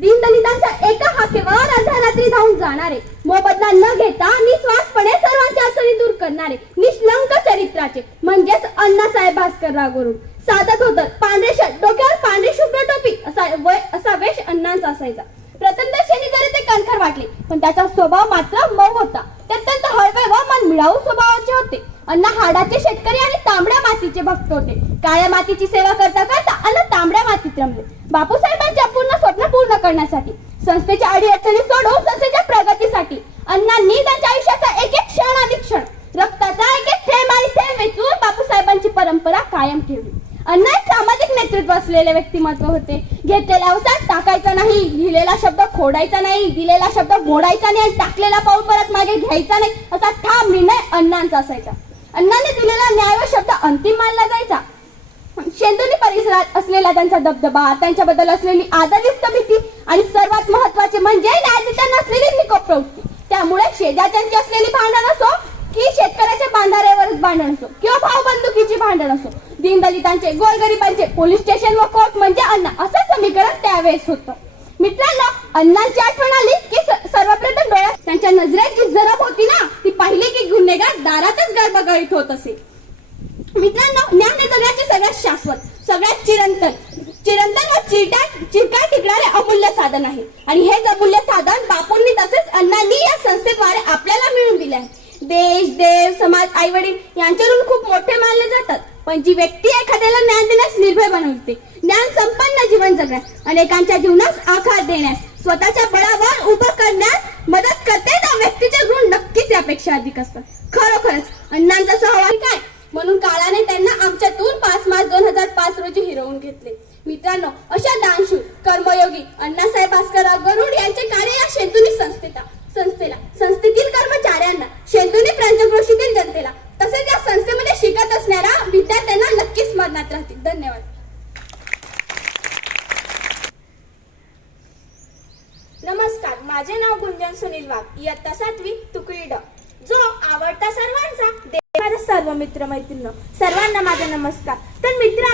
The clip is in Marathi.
दीनदलितांच्या एका हाकेवर अर्ध्या रात्री धावून जाणारे, मोबदला न घेता निस्वार्थपणे सर्वांच्या अडचणी दूर करणारे, निष्कलंक चरित्राचे म्हणजेच अण्णासाहेब भास्करराव गरुड. साधत होतं पांढरे शर्ट, डोक्यावर पांढरी शुभ्र टोपी असा वेश अण्णांचा असायचा. प्रथमदर्शनी जरी ते कणखर वाटले, पण त्याचा स्वभाव मात्र मऊ होता. ते अत्यंत हळवे व मनमिळावू स्वभावाचे होते. अण्णा हाडाचे शेतकरी आणि तांबड्या मातीचे भक्त होते. काळ्या मातीची सेवा करता करता अण्णा तांबड्या मातीत रमले. बापूसाहेबांच्या पूर्ण स्वप्न पूर्ण करण्यासाठी, संस्थेच्या अडीअडचणी सोडवून संस्थेच्या प्रगतीसाठी अण्णांनी त्यांच्या आयुष्याचा एक एक क्षण आणि क्षण, रक्ताचा एक एक थेंब आणि थेंब वेचून बापूसाहेबांची परंपरा कायम ठेवली. अण्णा एक सामाजिक नेतृत्व असलेले व्यक्तिमत्व होते. घेतलेला अवसर टाकायचा नाही, लिहिलेला शब्द खोडायचा नाही, दिलेला शब्द मोडायचा नाही आणि टाकलेला पाऊल परत मागे घ्यायचा नाही असा ठाम निर्णय अण्णांचा असायचा. अण्णांनी दिलेला न्याय व शब्द अंतिम मानला जायचा. शेंदुरी परिसरात असलेला त्यांचा दबदबा, त्यांच्याबद्दल असलेली आदरयुक्त भीती आणि सर्वात महत्वाचे म्हणजे न्यायाधीशांना असलेली निकोप प्रवृत्ती. त्यामुळे शेजारच्यांची असलेली भांडण असो की शेतकऱ्याच्या बांधाऱ्यावरच भांडण असो किंवा भावबंदुकीची भांडण असो, दीनदलितांचे, गोरगरिबांचे पोलीस स्टेशन व कोर्ट म्हणजे अण्णा असं समीकरण त्यावेळेस होतं. मित्रांनो, अण्णांची आठवण आली की सर्वप्रथम डोळ्यात त्यांच्या नजरेत जी जरब होती ना, ती पाहिली की गुन्हेगार दारातच गळबगळीत होत असे. मित्रांनो, ज्ञान हे जगाचे सगळ्यात शाश्वत, सगळ्यात चिरंतन व चिरकाळ टिकणारे अमूल्य साधन आहे. आणि हेच अमूल्य साधन बापूंनी तसेच अण्णांनी या संस्थेद्वारे आपल्याला मिळवून दिले आहे. देश, देव, समाज, आई वडील यांच्यावरून खूप मोठे मानले जातात, पण जी व्यक्ती एखाद्याला ज्ञान देण्यास निर्भय बनवते, ज्ञान संपन्न जीवन जगण्यास, अनेकांच्या जीवनास आकार देण्यास, स्वतःच्या बळावर उभं करण्यास मदत करते, त्या व्यक्तीचे गुण नक्कीच यापेक्षा अधिक असतात. खरोखरच अण्णांचा सहवास काय, म्हणून काळाने त्यांना आमच्यातून 5 मार्च 2005 रोजी हिरवून घेतले. मित्रांनो, अशा दानशूर, कर्मयोगी अण्णासाहेब भास्करराव गरुड यांचे कार्य या शेंदुरी संस्थेतील कर्मचाऱ्यांना, शेंदुरी पंचक्रोशीतील जनतेला तसेच या संस्थेमध्ये शिकत असणाऱ्या विद्यार्थ्यांना नक्कीच स्मरणात राहतील. धन्यवाद. नमस्कार, माझे नाव गुंजन सुनील वाघ, इयत्ता 7वी, तुकडी ड. जो आवडता सर्वांचा, देवाचा सर्व मित्र मैत्रिणी सर्वांना माझा नमस्कार. तर मित्रांनो,